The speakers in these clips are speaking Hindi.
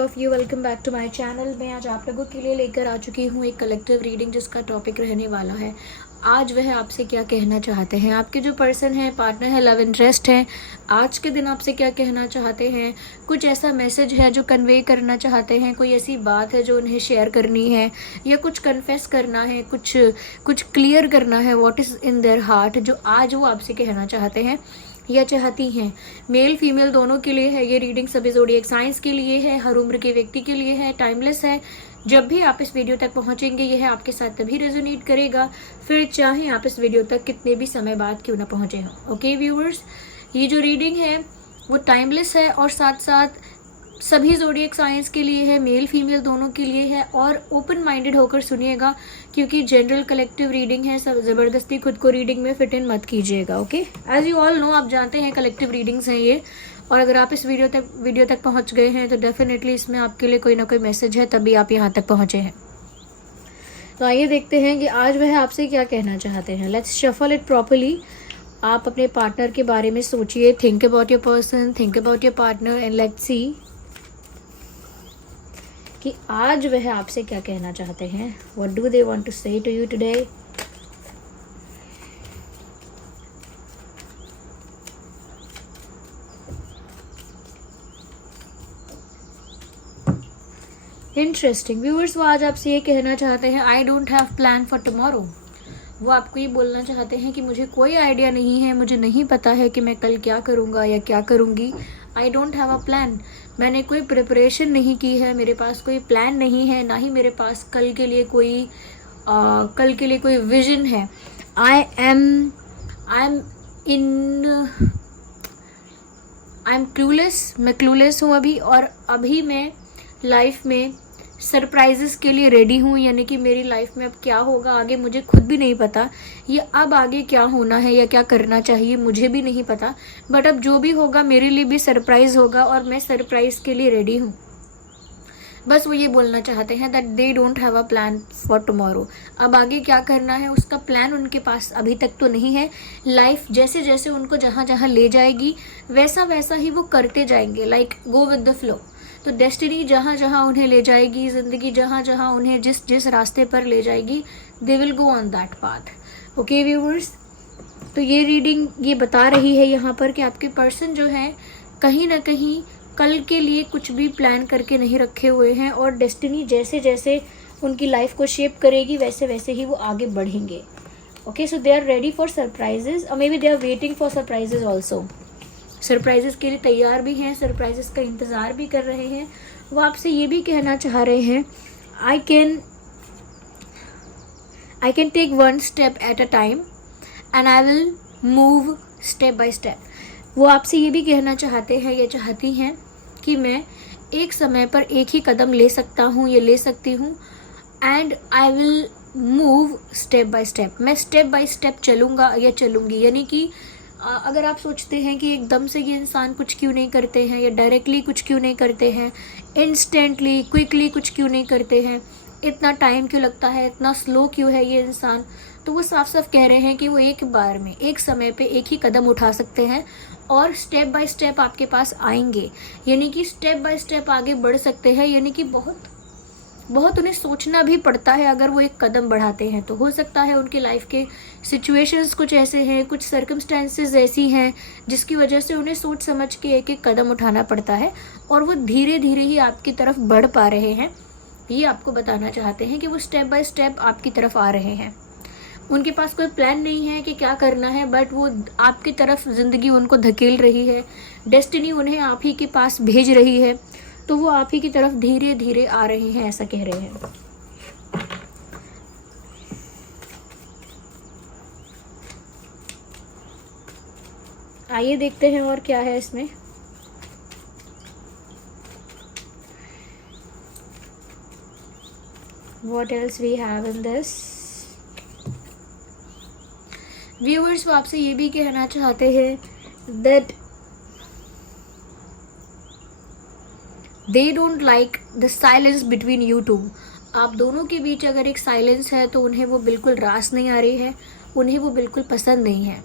Of you, welcome back to my channel. मैं आज आप लोगों के लिए लेकर आ चुकी हूँ एक कलेक्टिव रीडिंग जिसका टॉपिक रहने वाला है आज वह आपसे क्या कहना चाहते हैं। आपके जो पर्सन है, पार्टनर है, लव इंटरेस्ट है, आज के दिन आपसे क्या कहना चाहते हैं। कुछ ऐसा मैसेज है जो कन्वे करना चाहते हैं, कोई ऐसी बात है जो उन्हें शेयर करनी है या कुछ कन्फेस करना है, कुछ क्लियर करना है what is in their heart, जो आज वो आपसे कहना चाहते हैं या चाहती हैं। मेल फीमेल दोनों के लिए है ये रीडिंग, सभी ज़ोडिएक साइंस के लिए है, हर उम्र के व्यक्ति के लिए है, टाइमलेस है। जब भी आप इस वीडियो तक पहुंचेंगे यह आपके साथ तभी रेजोनेट करेगा, फिर चाहे आप इस वीडियो तक कितने भी समय बाद क्यों ना पहुंचे हों। ओके व्यूअर्स, ये जो रीडिंग है वो टाइमलेस है और साथ साथ सभी ज़ोडिएक साइंस के लिए है, मेल फीमेल दोनों के लिए है। और ओपन माइंडेड होकर सुनिएगा क्योंकि जनरल कलेक्टिव रीडिंग है, सब ज़बरदस्ती खुद को रीडिंग में फिट इन मत कीजिएगा। Okay, as you all know, आप जानते हैं कलेक्टिव रीडिंग्स हैं ये, और अगर आप इस वीडियो तक पहुंच गए हैं तो डेफिनेटली इसमें आपके लिए कोई ना कोई मैसेज है, तभी आप यहाँ तक पहुँचे हैं। तो आइए देखते हैं कि आज वह आपसे क्या कहना चाहते हैं। Let's shuffle it properly. आप अपने पार्टनर के बारे में सोचिए, think about your person, think about your partner and let's see कि आज वह आपसे क्या कहना चाहते हैं। What do they want to say to you today. Interesting viewers, वो आज आपसे ये कहना चाहते हैं I don't have plan for tomorrow. वो आपको ये बोलना चाहते हैं कि मुझे कोई आइडिया नहीं है, मुझे नहीं पता है कि मैं कल क्या करूँगा या क्या करूँगी। आई डोंट हैव अ प्लान, मैंने कोई प्रिपरेशन नहीं की है, मेरे पास कोई प्लान नहीं है, ना ही मेरे पास कल के लिए कोई विजन है। आई एम क्लूलेस, मैं क्लूलेस हूँ अभी, और अभी मैं लाइफ में सरप्राइजेस के लिए रेडी हूँ। यानी कि मेरी लाइफ में अब क्या होगा आगे मुझे खुद भी नहीं पता, ये अब आगे क्या होना है या क्या करना चाहिए मुझे भी नहीं पता, बट अब जो भी होगा मेरे लिए भी सरप्राइज होगा और मैं सरप्राइज के लिए रेडी हूँ। बस वो ये बोलना चाहते हैं that they don't have a plan for tomorrow. अब आगे क्या करना है उसका प्लान उनके पास अभी तक तो नहीं है। लाइफ जैसे जैसे उनको जहाँ जहाँ ले जाएगी वैसा वैसा ही वो करते जाएंगे, like go with the flow. तो डेस्टिनी जहाँ जहाँ उन्हें ले जाएगी, ज़िंदगी जहाँ जहाँ उन्हें जिस जिस रास्ते पर ले जाएगी, दे will go on that path. Okay viewers, तो ये रीडिंग ये बता रही है यहाँ पर कि आपके पर्सन जो है कहीं ना कहीं कल के लिए कुछ भी प्लान करके नहीं रखे हुए हैं, और डेस्टिनी जैसे जैसे उनकी लाइफ को शेप करेगी वैसे वैसे ही वो आगे बढ़ेंगे। Okay, so they are ready for surprises, और maybe they are waiting for surprises also. Surprises के लिए तैयार भी हैं, सरप्राइजेस का इंतज़ार भी कर रहे हैं। वो आपसे ये भी कहना चाह रहे हैं I can take one step at a time and I will move step by step. वो आपसे ये भी कहना चाहते हैं या चाहती हैं कि मैं एक समय पर एक ही कदम ले सकता हूँ या ले सकती हूँ, and I will move step by step. मैं स्टेप बाय स्टेप चलूँगा या चलूँगी। यानी कि अगर आप सोचते हैं कि एकदम से ये इंसान कुछ क्यों नहीं करते हैं या डायरेक्टली कुछ क्यों नहीं करते हैं, इंस्टेंटली क्विकली कुछ क्यों नहीं करते हैं, इतना टाइम क्यों लगता है, इतना स्लो क्यों है ये इंसान, तो वो साफ साफ कह रहे हैं कि वो एक बार में एक समय पे एक ही कदम उठा सकते हैं और स्टेप बाय स्टेप आपके पास आएंगे। यानी कि स्टेप बाय स्टेप आगे बढ़ सकते हैं। यानी कि बहुत उन्हें सोचना भी पड़ता है अगर वो एक कदम बढ़ाते हैं। तो हो सकता है उनकी लाइफ के सिचुएशंस कुछ ऐसे हैं, कुछ सर्कमस्टेंसेस ऐसी हैं जिसकी वजह से उन्हें सोच समझ के एक एक कदम उठाना पड़ता है, और वो धीरे धीरे ही आपकी तरफ बढ़ पा रहे हैं। ये आपको बताना चाहते हैं कि वो स्टेप बाय स्टेप आपकी तरफ आ रहे हैं। उनके पास कोई प्लान नहीं है कि क्या करना है, बट वो आपकी तरफ ज़िंदगी उनको धकेल रही है, डेस्टिनी उन्हें आप ही के पास भेज रही है, तो वो आप ही की तरफ धीरे धीरे आ रहे हैं, ऐसा कह रहे हैं। आइए देखते हैं और क्या है इसमें। What else we have in this? Viewers, वो आपसे ये भी कहना चाहते हैं that they don't like the silence between you two। आप दोनों के बीच अगर एक साइलेंस है तो उन्हें वो बिल्कुल रास नहीं आ रही है, उन्हें वो बिल्कुल पसंद नहीं है।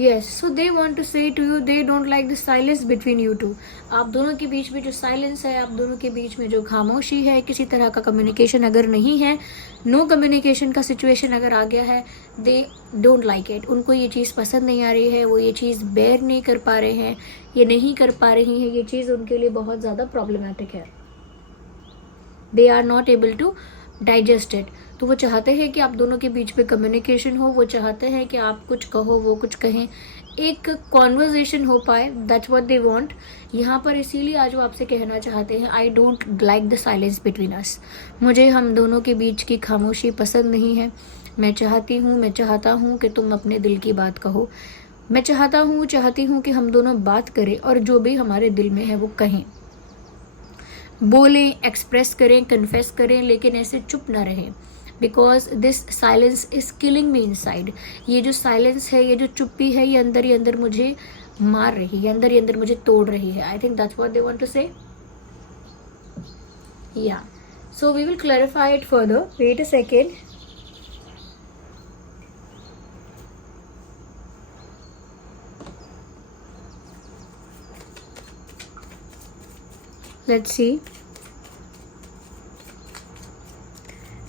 Yes, so they want to say to you they don't like the silence between you two. आप दोनों के बीच में जो साइलेंस है, आप दोनों के बीच में जो खामोशी है, किसी तरह का कम्युनिकेशन अगर नहीं है, नो कम्युनिकेशन का सिचुएशन अगर आ गया है, दे डोंट लाइक इट. उनको ये चीज़ पसंद नहीं आ रही है, वो ये चीज़ बेयर नहीं कर पा रहे हैं, ये नहीं कर पा रही हैं, ये चीज़ उनके लिए बहुत ज़्यादा प्रॉब्लमेटिक है. They are not able to digest it. तो वो चाहते हैं कि आप दोनों के बीच में कम्युनिकेशन हो, वो चाहते हैं कि आप कुछ कहो वो कुछ कहें, एक कॉन्वर्जेशन हो पाए. That's what they want. यहाँ पर इसीलिए आज वो आपसे कहना चाहते हैं I don't like the silence between us. मुझे हम दोनों के बीच की खामोशी पसंद नहीं है. मैं चाहता हूँ कि तुम अपने दिल की बात कहो. मैं चाहती हूँ कि हम दोनों बात करें और जो भी हमारे दिल में है वो कहें, बोलें, एक्सप्रेस करें, कन्फेस करें, लेकिन ऐसे चुप ना रहें. Because this silence is killing me inside. ये जो साइलेंस है, ये जो चुप्पी है, ये अंदर ही अंदर मुझे मार रही है, अंदर ही अंदर मुझे तोड़ रही है. I think that's what they want to say. या so we will clarify it further. Wait a second.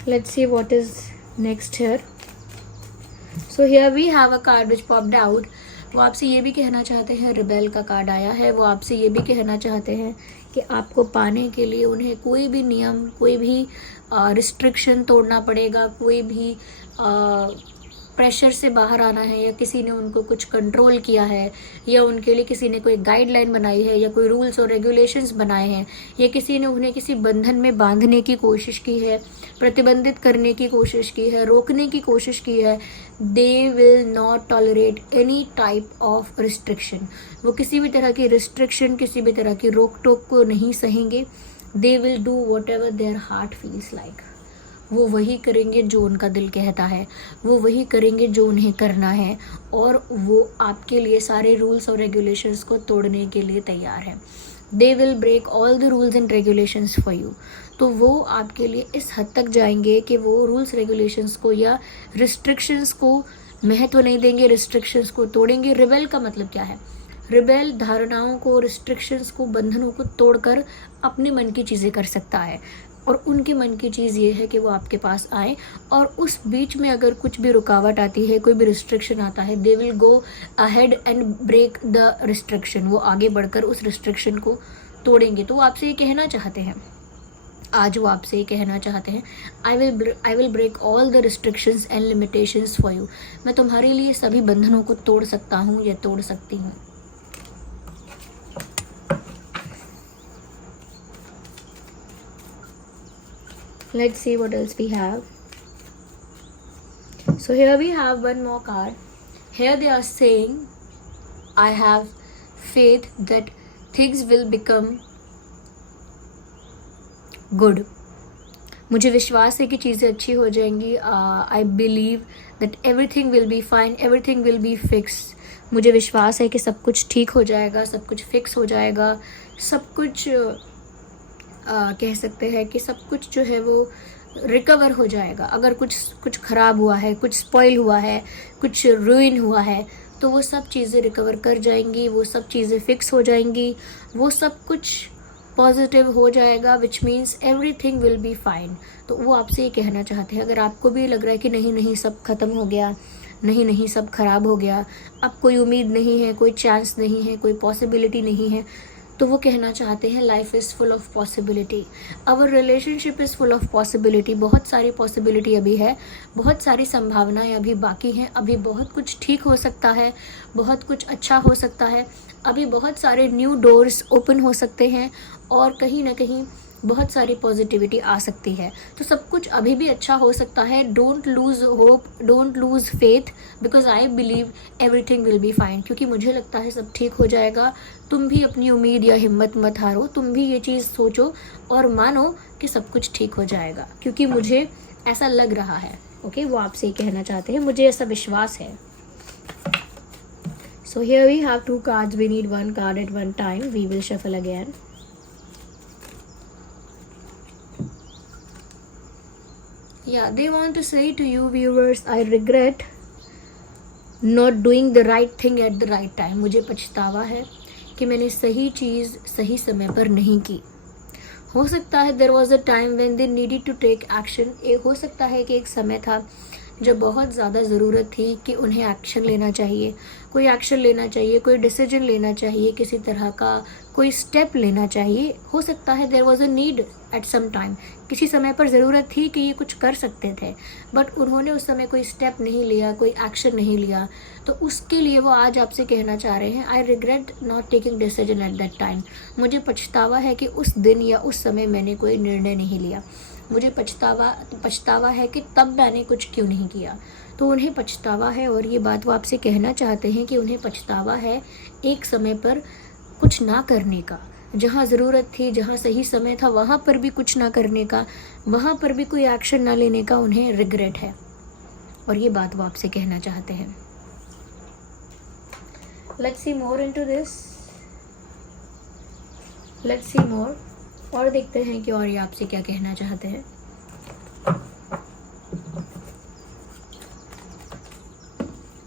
Let's see what is next here. So here we have a card which popped out. वो आपसे ये भी कहना चाहते हैं, रिबेल का कार्ड आया है. वो आपसे ये भी कहना चाहते हैं कि आपको पाने के लिए उन्हें कोई भी नियम, कोई भी रिस्ट्रिक्शन तोड़ना पड़ेगा, कोई भी प्रेशर से बाहर आना है, या किसी ने उनको कुछ कंट्रोल किया है, या उनके लिए किसी ने कोई गाइडलाइन बनाई है, या कोई रूल्स और रेगुलेशंस बनाए हैं, या किसी ने उन्हें किसी बंधन में बांधने की कोशिश की है, प्रतिबंधित करने की कोशिश की है, रोकने की कोशिश की है. They will not tolerate any type of restriction. वो किसी भी तरह की रिस्ट्रिक्शन, किसी भी तरह की रोक टोक को नहीं सहेंगे. They will do whatever their heart feels like. वो वही करेंगे जो उनका दिल कहता है, वो वही करेंगे जो उन्हें करना है, और वो आपके लिए सारे रूल्स और रेगुलेशंस को तोड़ने के लिए तैयार है. They will break all the rules and regulations for you. तो वो आपके लिए इस हद तक जाएंगे कि वो रूल्स रेगुलेशंस को या रिस्ट्रिक्शंस को महत्व नहीं देंगे, रिस्ट्रिक्शंस को तोड़ेंगे. रिबेल का मतलब क्या है? रिबेल धारणाओं को, रिस्ट्रिक्शंस को, बंधनों को तोड़कर अपने मन की चीज़ें कर सकता है. और उनके मन की चीज़ ये है कि वो आपके पास आए, और उस बीच में अगर कुछ भी रुकावट आती है, कोई भी रिस्ट्रिक्शन आता है, they will go ahead and break the restriction. वो आगे बढ़कर उस रिस्ट्रिक्शन को तोड़ेंगे. तो वो आपसे ये कहना चाहते हैं, आज वो आपसे ये कहना चाहते हैं, I will break all the restrictions and limitations for you. मैं तुम्हारे लिए सभी बंधनों को तोड़ सकता हूँ या तोड़ सकती हूँ. Let's see what else we have. So here we have one more card. Here they are saying, I have faith that things will become good. मुझे विश्वास है कि चीज़ें अच्छी हो जाएंगी. I believe that everything will be fine, everything will be fixed. मुझे विश्वास है कि सब कुछ ठीक हो जाएगा, सब कुछ फिक्स हो जाएगा, सब कुछ कह सकते हैं कि सब कुछ जो है वो रिकवर हो जाएगा. अगर कुछ ख़राब हुआ है, कुछ स्पॉइल हुआ है, कुछ रूइन हुआ है, तो वो सब चीज़ें रिकवर कर जाएंगी, वो सब चीज़ें फिक्स हो जाएंगी, वो सब कुछ पॉजिटिव हो जाएगा, which means everything will be fine. तो वो आपसे ये कहना चाहते हैं. अगर आपको भी लग रहा है कि नहीं सब ख़त्म हो गया, नहीं सब ख़राब हो गया, अब कोई उम्मीद नहीं है, कोई चांस नहीं है, कोई पॉसिबिलिटी नहीं है, तो वो कहना चाहते हैं life is full of possibility. Our relationship is full of possibility. बहुत सारी पॉसिबिलिटी अभी है, बहुत सारी संभावनाएं अभी बाकी हैं. अभी बहुत कुछ ठीक हो सकता है, बहुत कुछ अच्छा हो सकता है. अभी बहुत सारे न्यू डोर्स ओपन हो सकते हैं, और कहीं ना कहीं बहुत सारी पॉजिटिविटी आ सकती है. तो सब कुछ अभी भी अच्छा हो सकता है. Don't lose hope, don't lose faith, because I believe everything will be fine. क्योंकि मुझे लगता है सब ठीक हो जाएगा. तुम भी अपनी उम्मीद या हिम्मत मत हारो. तुम भी ये चीज़ सोचो और मानो कि सब कुछ ठीक हो जाएगा, क्योंकि मुझे ऐसा लग रहा है. ओके, वो आपसे ये कहना चाहते हैं, मुझे ऐसा विश्वास है. So here we have 2 cards. We need 1 card at one time. We will shuffle again. Yeah, they want to say to you viewers, I regret not doing the right thing at the right time, मुझे पछतावा है कि मैंने सही चीज़ सही समय पर नहीं की। हो सकता है there was a time when they needed to take action, एक हो सकता है कि एक समय था जब बहुत ज़्यादा ज़रूरत थी कि उन्हें एक्शन लेना चाहिए, कोई एक्शन लेना चाहिए, कोई डिसीजन लेना चाहिए, किसी तरह का कोई स्टेप लेना चाहिए। हो सकता है there was a need at some time, किसी समय पर ज़रूरत थी कि ये कुछ कर सकते थे, बट उन्होंने उस समय कोई स्टेप नहीं लिया, कोई एक्शन नहीं लिया। तो उसके लिए वो आज आपसे कहना चाह रहे हैं, I regret not taking decision at that time, मुझे पछतावा है कि उस दिन या उस समय मैंने कोई निर्णय नहीं लिया, मुझे पछतावा है कि तब मैंने कुछ क्यों नहीं किया। तो उन्हें पछतावा है, और ये बात वो आपसे कहना चाहते हैं कि उन्हें पछतावा है एक समय पर कुछ ना करने का, जहाँ ज़रूरत थी, जहाँ सही समय था, वहाँ पर भी कुछ ना करने का, वहाँ पर भी कोई एक्शन ना लेने का उन्हें रिग्रेट है, और ये बात वो आपसे कहना चाहते हैं। Let's see more into this, let's see more, और देखते हैं कि और ये आपसे क्या कहना चाहते हैं।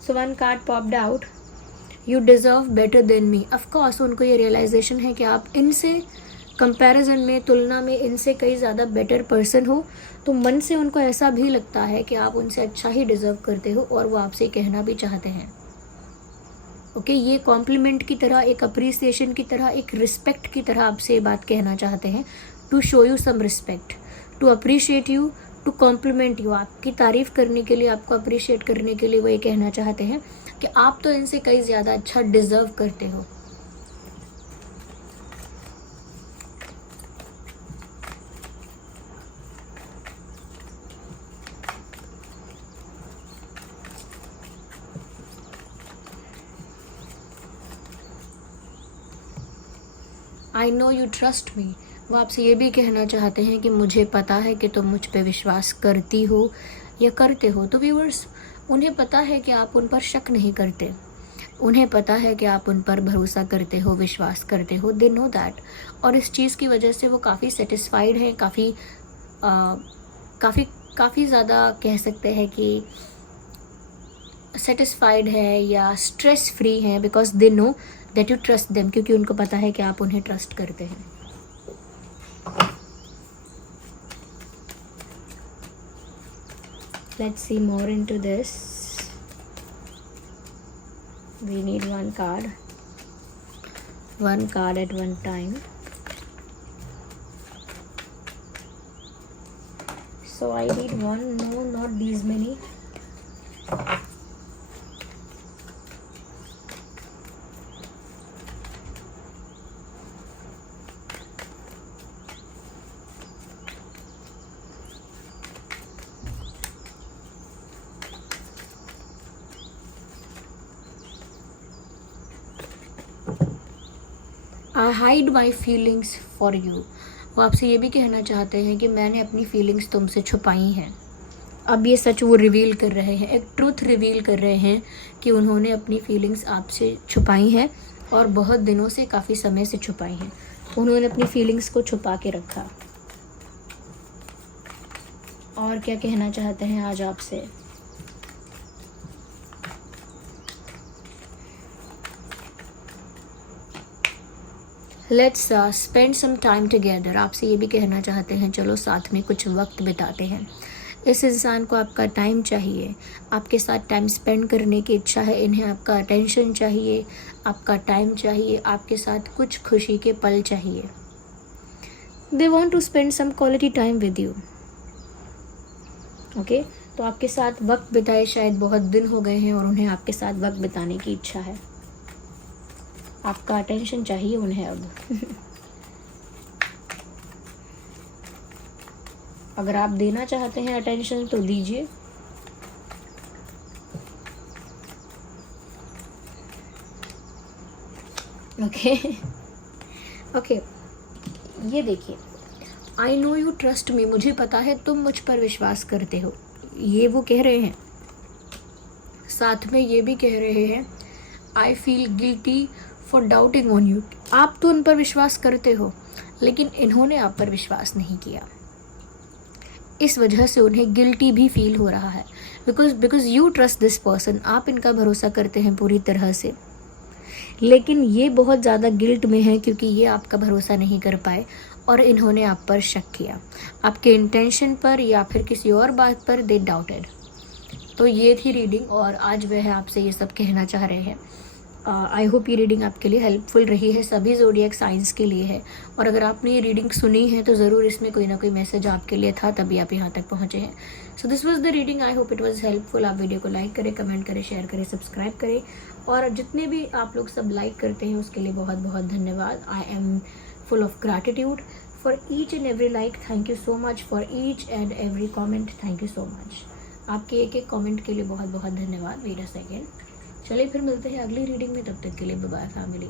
So one card popped out, you deserve better than me. Of course उनको ये रियलाइजेशन है कि आप इनसे कंपैरिजन में, तुलना में इनसे कई ज़्यादा बेटर पर्सन हो, तो मन से उनको ऐसा भी लगता है कि आप उनसे अच्छा ही डिज़र्व करते हो, और वो आपसे कहना भी चाहते हैं। ओके, ये कॉम्प्लीमेंट की तरह, एक अप्रिसिएशन की तरह, एक रिस्पेक्ट की तरह आपसे ये बात कहना चाहते हैं। To show you some respect, to appreciate you, to compliment you, आपकी तारीफ़ करने के लिए, आपको अप्रिशिएट करने के लिए वो ये कहना चाहते हैं कि आप तो इनसे कई ज़्यादा अच्छा डिज़र्व करते हो। I know you trust me, वो आपसे ये भी कहना चाहते हैं कि मुझे पता है कि तुम मुझ पे विश्वास करती हो या करते हो। तो व्यूअर्स, उन्हें पता है कि आप उन पर शक नहीं करते, उन्हें पता है कि आप उन पर भरोसा करते हो, विश्वास करते हो, दे नो दैट। और इस चीज़ की वजह से वो काफ़ी सेटिस्फाइड हैं, काफ़ी ज़्यादा कह सकते हैं कि सेटिस्फाइड है या स्ट्रेस फ्री हैं, because they know that you trust them, क्योंकि उनको पता है कि आप उन्हें ट्रस्ट करते हैं। Let's see more into this, we need one card at one time. So I need one, no, not these many. I hide my feelings for you, वो आपसे ये भी कहना चाहते हैं कि मैंने अपनी फीलिंग्स तुमसे छुपाई हैं। अब ये सच वो रिवील कर रहे हैं, एक ट्रूथ रिवील कर रहे हैं कि उन्होंने अपनी फीलिंग्स आपसे छुपाई हैं, और बहुत दिनों से, काफ़ी समय से छुपाई हैं। उन्होंने अपनी फीलिंग्स को छुपा के रखा। और क्या कहना चाहते हैं आज आपसे। Let's spend some time together, आपसे ये भी कहना चाहते हैं चलो साथ में कुछ वक्त बिताते हैं। इस इंसान को आपका टाइम चाहिए, आपके साथ टाइम स्पेंड करने की इच्छा है, इन्हें आपका अटेंशन चाहिए, आपका टाइम चाहिए, आपके साथ कुछ खुशी के पल चाहिए। They want to spend some quality time with you. Okay, तो आपके साथ वक्त बिताए शायद बहुत दिन हो गए हैं, और उन्हें आपके साथ वक्त बिताने की इच्छा है, आपका अटेंशन चाहिए उन्हें अब। अगर आप देना चाहते हैं अटेंशन तो दीजिए। ओके ओके, ये देखिए, I know you trust me, मुझे पता है तुम मुझ पर विश्वास करते हो, ये वो कह रहे हैं। साथ में ये भी कह रहे हैं I feel guilty for doubting on you, आप तो उन पर विश्वास करते हो, लेकिन इन्होंने आप पर विश्वास नहीं किया। इस वजह से उन्हें गिल्टी भी फील हो रहा है, because you trust this person, आप इनका भरोसा करते हैं पूरी तरह से, लेकिन ये बहुत ज़्यादा गिल्ट में है क्योंकि ये आपका भरोसा नहीं कर पाए और इन्होंने आप पर शक किया, आपके इंटेंशन पर या फिर किसी और बात पर दे डाउटेड। तो ये थी रीडिंग और आज वह आपसे ये सब कहना चाह रहे हैं। आई होप ये रीडिंग आपके लिए हेल्पफुल रही है, सभी ज़ोडिएक साइंस के लिए है। और अगर आपने ये रीडिंग सुनी है तो ज़रूर इसमें कोई ना कोई मैसेज आपके लिए था, तभी आप यहाँ तक पहुँचे हैं। So this was the reading, I hope it was helpful. आप वीडियो को लाइक करें, कमेंट करें, शेयर करें, सब्सक्राइब करें, और जितने भी आप लोग सब लाइक करते हैं उसके लिए बहुत बहुत धन्यवाद। I am full of gratitude for each and every like. Thank you so much for each and every comment. Thank you so much. आपके एक एक कमेंट के लिए बहुत बहुत धन्यवाद। वेट अ सेकेंड, चलिए फिर मिलते हैं अगली रीडिंग में, तब तक के लिए बाय बाय फैमिली।